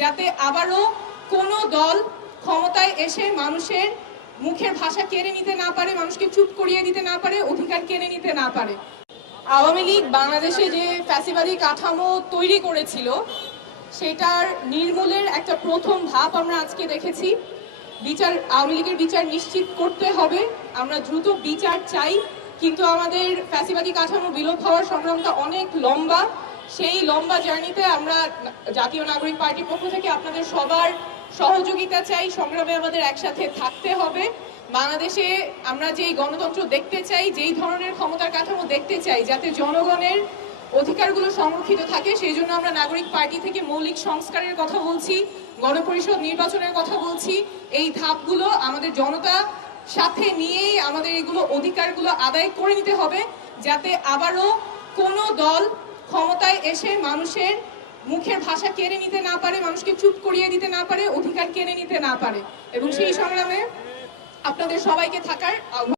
যাতে আবারও কোনো দল ক্ষমতায় এসে মানুষের মুখের ভাষা কেড়ে নিতে না পারে, মানুষকে চুপ করিয়ে দিতে না পারে, অধিকার কেড়ে নিতে না পারে। আওয়ামী লীগ বাংলাদেশে যে ফ্যাসিবাদী কাঠামো তৈরি করেছিল, সেটার নির্মূলের একটা প্রথম ধাপ আমরা আজকে দেখেছি। বিচার, আওয়ামী লীগের বিচার নিশ্চিত করতে হবে। আমরা দ্রুত বিচার চাই, কিন্তু আমাদের ফ্যাসিবাদী কাঠামো বিলোপ হওয়ার সংগ্রামটা অনেক লম্বা। সেই লম্বা জার্নিতে আমরা জাতীয় নাগরিক পার্টির পক্ষ থেকে আপনাদের সবার সহযোগিতা চাই, সংগ্রামে আমাদের একসাথে থাকতে হবে। বাংলাদেশে আমরা যেই গণতন্ত্র দেখতে চাই, যেই ধরনের ক্ষমতার কাঠামো দেখতে চাই, যাতে জনগণের অধিকারগুলো সংরক্ষিত থাকে, সেই জন্য আমরা নাগরিক পার্টি থেকে মৌলিক সংস্কারের কথা বলছি, গণপরিষদ নির্বাচনের কথা বলছি। এই ধাপগুলো আমাদের জনতা সাথে নিয়েই আমাদের এগুলো অধিকারগুলো আদায় করে নিতে হবে, যাতে আবারও কোনো দল ক্ষমতায় এসে মানুষের মুখের ভাষা কেড়ে নিতে না পারে, মানুষকে চুপ করিয়ে দিতে না পারে, অধিকার কেড়ে নিতে না পারে। এবং সেই সংগ্রামে আপনাদের সবাইকে থাকার